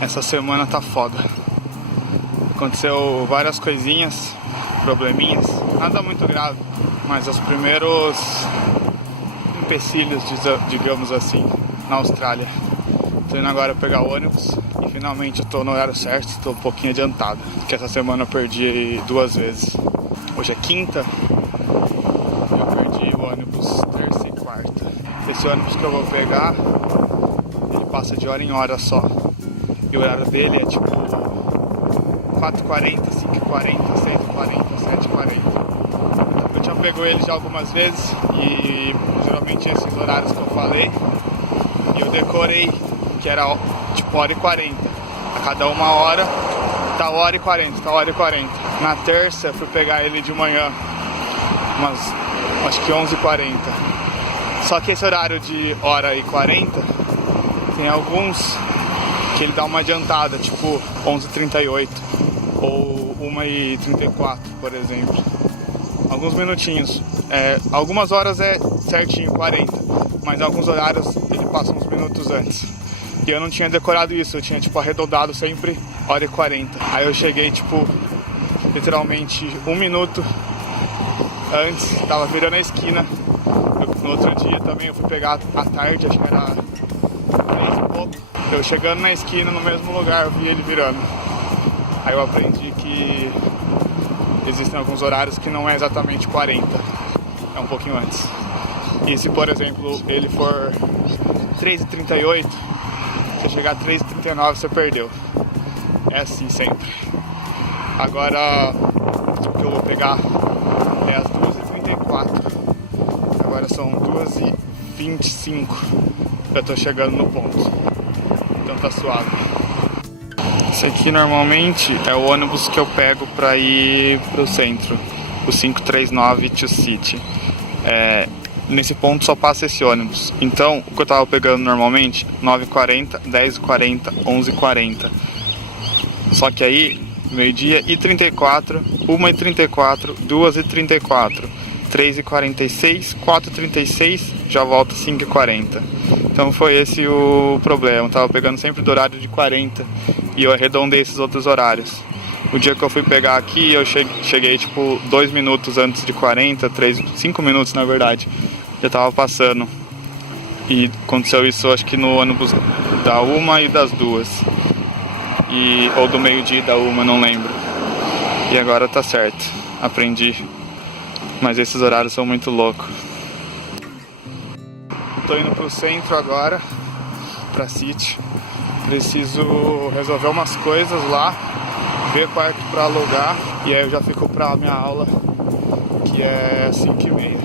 Essa semana tá foda. Aconteceu várias coisinhas, probleminhas, nada muito grave, mas os primeiros empecilhos, digamos assim, na Austrália. Tô indo agora pegar o ônibus e finalmente eu tô no horário certo, estou um pouquinho adiantado, porque essa semana eu perdi 2 vezes. Hoje é quinta, eu perdi o ônibus terça e quarta. Esse ônibus que eu vou pegar, ele passa de hora em hora só. E o horário dele é tipo 4h40, 5h40, 6h40, 7h40. Eu já pego ele já algumas vezes e geralmente esses horários que eu falei. E eu decorei que era tipo 1h40. A cada 1 hora tá 1h40, tá 1h40. Na terça eu fui pegar ele de manhã, acho que 11h40. Só que esse horário de 1h40 tem alguns que ele dá uma adiantada, tipo 11h38 ou 1h34, por exemplo. Alguns minutinhos. Algumas horas é certinho, 40, mas em alguns horários ele passa uns minutos antes. E eu não tinha decorado isso, eu tinha tipo arredondado sempre 1h40. Aí eu cheguei tipo literalmente 1 minuto antes, tava virando a esquina. No outro dia também eu fui pegar à tarde, acho que era 3 e pouco. Eu chegando na esquina, no mesmo lugar, eu vi ele virando. Aí eu aprendi que existem alguns horários que não é exatamente 40, é um pouquinho antes. E se, por exemplo, ele for 3h38, se chegar a 3h39, você perdeu. É assim sempre. Agora, o que eu vou pegar é às 2h34. Agora são 2h25. Eu tô chegando no ponto. Então tá suave. Esse aqui normalmente é o ônibus que eu pego pra ir pro centro, o 539 to City. Nesse ponto só passa esse ônibus. Então o que eu tava pegando normalmente 9h40, 10h40, 11h40. Só que aí meio-dia e 34, 1h34, 2h34, 3h46, 4h36, já volta 5h40. Então foi esse o problema. Eu tava pegando sempre do horário de 40 e eu arredondei esses outros horários. O dia que eu fui pegar aqui, eu cheguei tipo 2 minutos antes de 40, 5 minutos na verdade. Já tava passando. E aconteceu isso acho que no ônibus da 1 e das 2. Ou do meio-dia e da 1, não lembro. E agora tá certo. Aprendi. Mas esses horários são muito loucos. Tô indo pro centro agora, pra City. Preciso resolver umas coisas lá, ver quarto pra alugar. E aí eu já fico pra minha aula, que é 5h30.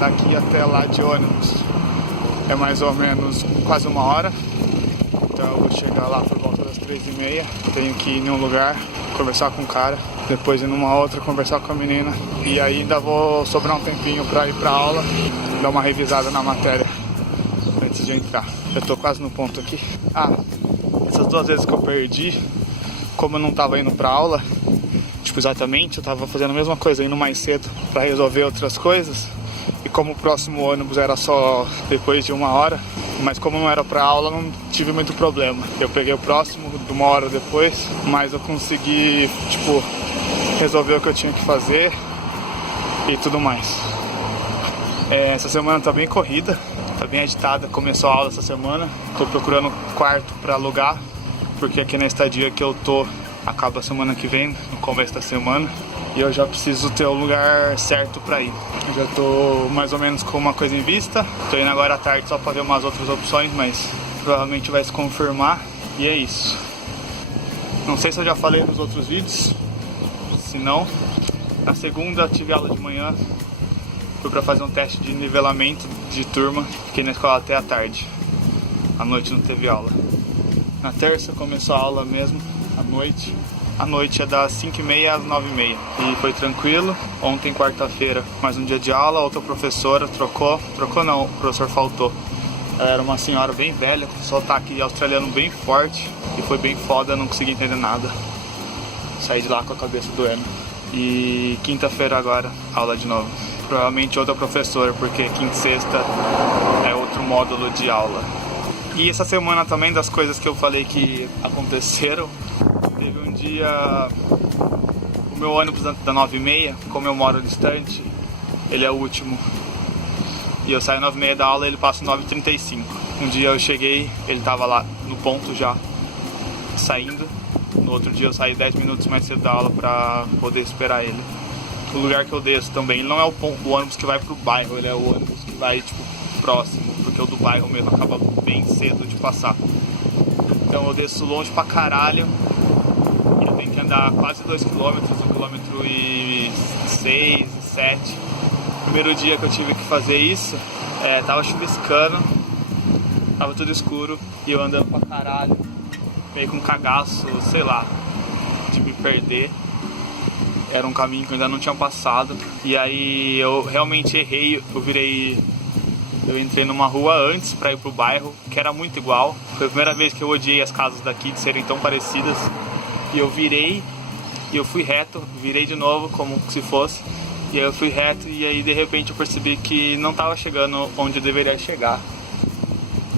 Daqui até lá de ônibus é mais ou menos quase 1 hora. Então eu vou chegar lá por volta das 3h30. Tenho que ir em um lugar, conversar com o cara, depois ir numa outra, conversar com a menina. E aí ainda vou sobrar um tempinho pra ir pra aula, dar uma revisada na matéria antes de entrar. Eu tô quase no ponto aqui. Essas 2 vezes que eu perdi, como eu não tava indo pra aula, tipo exatamente, eu tava fazendo a mesma coisa, indo mais cedo pra resolver outras coisas. E como o próximo ônibus era só depois de 1 hora, mas como não era pra aula, não tive muito problema. Eu peguei o próximo de 1 hora depois, mas eu consegui, tipo, resolver o que eu tinha que fazer e tudo mais. Essa semana tá bem corrida, tá bem agitada. Começou a aula essa semana, tô procurando quarto pra alugar, porque aqui na estadia que eu tô acaba a semana que vem, no começo da semana. E eu já preciso ter o lugar certo pra ir. Eu já tô mais ou menos com uma coisa em vista. Tô indo agora à tarde só pra ver umas outras opções, mas provavelmente vai se confirmar. E é isso. Não sei se eu já falei nos outros vídeos. Se não, na segunda tive aula de manhã. Fui pra fazer um teste de nivelamento de turma. Fiquei na escola até a tarde. À noite não teve aula. Na terça começou a aula mesmo, à noite. A noite é das 5h30 às 9h30 e foi tranquilo. Ontem, quarta-feira, mais um dia de aula. Outra professora trocou não, o professor faltou. Ela era uma senhora bem velha, com sotaque australiano bem forte. E foi bem foda, não consegui entender nada. Saí de lá com a cabeça doendo. E quinta-feira agora, aula de novo. Provavelmente outra professora, porque quinta e sexta é outro módulo de aula. E essa semana também, das coisas que eu falei que aconteceram, teve um dia, o meu ônibus da 9h30, como eu moro distante, ele é o último. E eu saio 9h30 da aula e ele passa 9h35. Um dia eu cheguei, ele tava lá no ponto já, saindo. No outro dia eu saí 10 minutos mais cedo da aula pra poder esperar ele. O lugar que eu desço também, ele não é o ônibus que vai pro bairro, ele é o ônibus que vai, tipo, próximo, porque o do bairro mesmo acaba bem cedo de passar. Então eu desço longe pra caralho, e eu tenho que andar quase 2 km, 1,6 km, 7. Primeiro dia que eu tive que fazer isso, tava chuviscando, tava tudo escuro, e eu andando pra caralho, meio com cagaço, sei lá, de me perder. Era um caminho que eu ainda não tinha passado, e aí eu realmente errei, eu entrei numa rua antes pra ir pro bairro, que era muito igual. Foi a primeira vez que eu odiei as casas daqui de serem tão parecidas, e eu virei, e eu fui reto, virei de novo como se fosse, e aí eu fui reto, e aí de repente eu percebi que não tava chegando onde eu deveria chegar.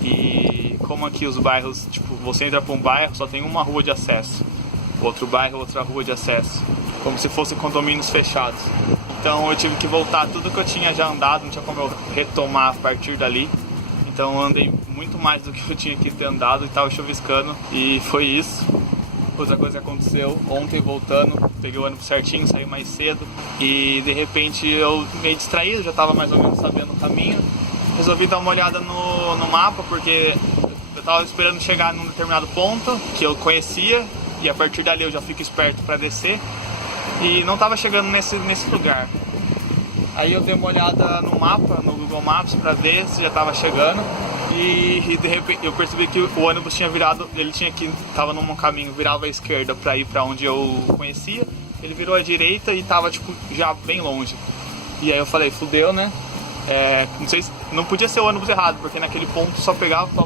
E como aqui os bairros, tipo, você entra pra um bairro, só tem uma rua de acesso, outro bairro, outra rua de acesso, como se fossem condomínios fechados. Então eu tive que voltar tudo que eu tinha já andado, não tinha como eu retomar a partir dali. Então eu andei muito mais do que eu tinha que ter andado e tava chuviscando, e foi isso. Outra coisa que aconteceu ontem, voltando, peguei o ônibus certinho, saí mais cedo, e de repente eu meio distraído, já tava mais ou menos sabendo o caminho. Resolvi dar uma olhada no mapa, porque eu tava esperando chegar num determinado ponto que eu conhecia, e a partir dali eu já fico esperto para descer, e não tava chegando nesse lugar. Aí eu dei uma olhada no mapa, no Google Maps, para ver se já tava chegando, e de repente eu percebi que o ônibus tinha virado, tava num caminho, virava à esquerda para ir para onde eu conhecia, ele virou à direita e tava tipo já bem longe. E aí eu falei, fudeu, né? Não sei, não podia ser o ônibus errado, porque naquele ponto só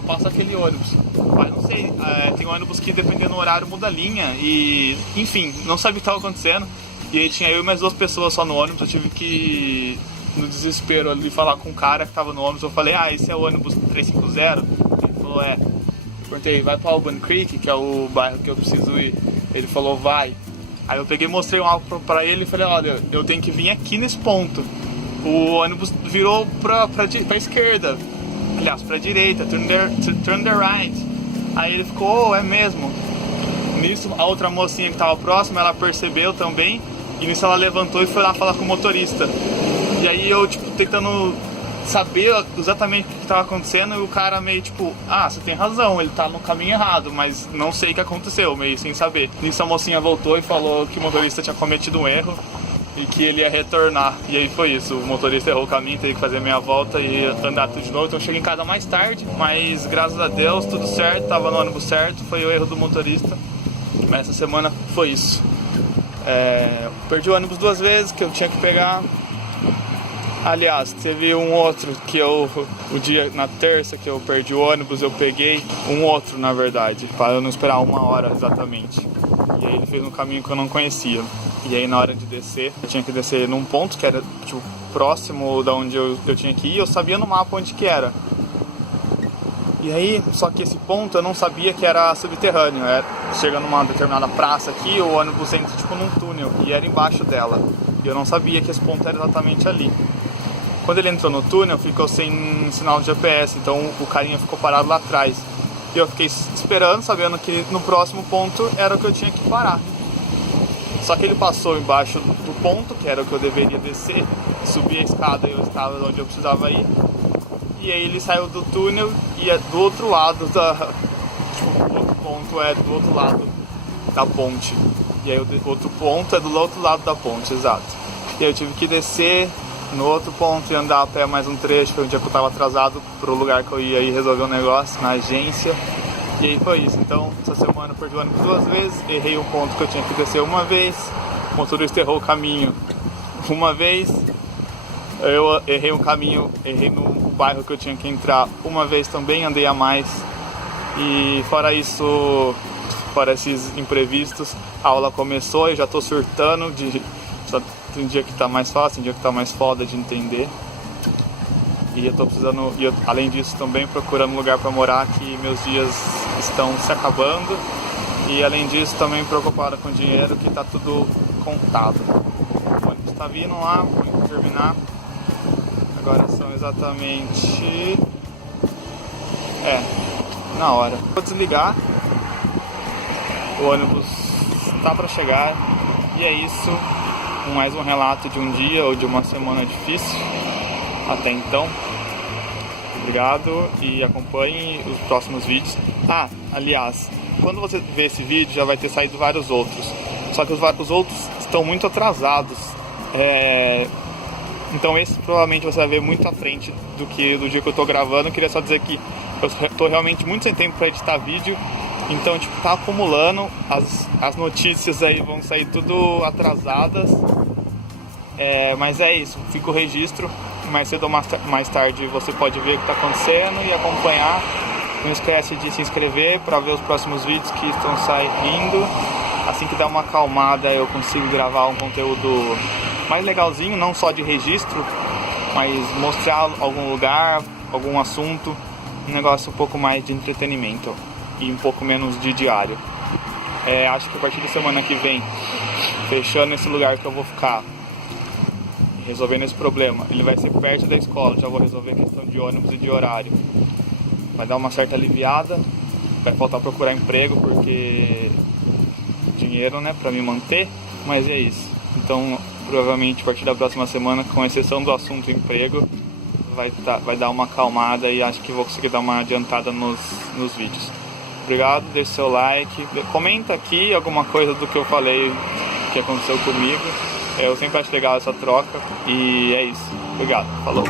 passa aquele ônibus. Mas não sei, tem ônibus que dependendo do horário muda a linha, e enfim, não sabia o que estava acontecendo. E aí tinha eu e mais 2 pessoas só no ônibus. Eu tive que, no desespero ali, falar com o cara que estava no ônibus. Eu falei, esse é o ônibus 350? Ele falou, Eu perguntei, vai para Alban Creek, que é o bairro que eu preciso ir? Ele falou, vai. Aí eu peguei e mostrei um mapa pra ele e falei, olha, eu tenho que vir aqui nesse ponto. O ônibus virou pra esquerda, aliás, pra direita, turn the right. Aí ele ficou, é mesmo. Nisso, a outra mocinha que tava próxima, ela percebeu também, e nisso ela levantou e foi lá falar com o motorista. E aí eu, tipo, tentando saber exatamente o que tava acontecendo, e o cara meio tipo, você tem razão, ele tá no caminho errado, mas não sei o que aconteceu, meio sem saber. Nisso a mocinha voltou e falou que o motorista tinha cometido um erro, e que ele ia retornar. E aí foi isso, o motorista errou o caminho, teve que fazer meia volta e andar tudo de novo. Então eu cheguei em casa mais tarde, mas graças a Deus tudo certo, tava no ônibus certo, foi o erro do motorista. Mas essa semana foi isso. Perdi o ônibus 2 vezes que eu tinha que pegar. Aliás, teve um outro que o dia na terça que eu perdi o ônibus, eu peguei um outro, na verdade, para eu não esperar 1 hora exatamente. E aí ele fez um caminho que eu não conhecia. E aí na hora de descer, eu tinha que descer num ponto que era tipo, próximo da onde eu tinha que ir. Eu sabia no mapa onde que era. E aí, só que esse ponto eu não sabia que era subterrâneo. Chega numa determinada praça aqui, o ônibus entra tipo num túnel e era embaixo dela. E eu não sabia que esse ponto era exatamente ali. Quando ele entrou no túnel, ficou sem sinal de GPS, então o carinha ficou parado lá atrás. E eu fiquei esperando, sabendo que no próximo ponto era o que eu tinha que parar. Só que ele passou embaixo do ponto, que era o que eu deveria descer, subir a escada e eu estava onde eu precisava ir. E aí ele saiu do túnel e é do outro lado o outro ponto é do outro lado da ponte. E aí o outro ponto é do outro lado da ponte, exato. E aí eu tive que descer no outro ponto e andar a pé mais um trecho. Foi um dia que eu estava atrasado pro lugar que eu ia ir resolver um negócio na agência. E aí foi isso. Então essa semana eu perdi o ônibus 2 vezes, errei um ponto que eu tinha que descer uma vez, o motorista errou o caminho uma vez, eu errei um caminho, errei no bairro que eu tinha que entrar uma vez também, andei a mais. E fora isso, fora esses imprevistos, a aula começou e já tô surtando só tem dia que tá mais fácil, tem dia que tá mais foda de entender. E eu tô precisando, além disso, também procurando um lugar para morar, que meus dias estão se acabando. E além disso, também preocupado com o dinheiro, que tá tudo contado. O ônibus tá vindo lá, vou terminar. Agora são exatamente... na hora. Vou desligar. O ônibus tá para chegar. E é isso. Mais um relato de um dia ou de uma semana difícil. Até então. Obrigado e acompanhe os próximos vídeos. Aliás, quando você vê esse vídeo já vai ter saído vários outros. Só que os outros estão muito atrasados. Então esse provavelmente você vai ver muito à frente do dia que eu tô gravando. Eu queria só dizer que eu tô realmente muito sem tempo para editar vídeo. Então, tipo, tá acumulando. As notícias aí vão sair tudo atrasadas. Mas é isso, fica o registro. Mais cedo ou mais tarde você pode ver o que está acontecendo e acompanhar. Não esquece de se inscrever para ver os próximos vídeos que estão saindo. Assim que dá uma acalmada eu consigo gravar um conteúdo mais legalzinho, não só de registro, mas mostrar algum lugar, algum assunto, um negócio um pouco mais de entretenimento e um pouco menos de diário. Acho que a partir da semana que vem, fechando esse lugar que eu vou ficar, resolvendo esse problema, ele vai ser perto da escola, já vou resolver a questão de ônibus e de horário. Vai dar uma certa aliviada, vai faltar procurar emprego porque dinheiro, né, pra me manter, mas é isso. Então, provavelmente a partir da próxima semana, com exceção do assunto emprego, vai dar uma acalmada e acho que vou conseguir dar uma adiantada nos vídeos. Obrigado, deixe seu like, comenta aqui alguma coisa do que eu falei que aconteceu comigo. Eu sempre acho legal essa troca e é isso. Obrigado, falou!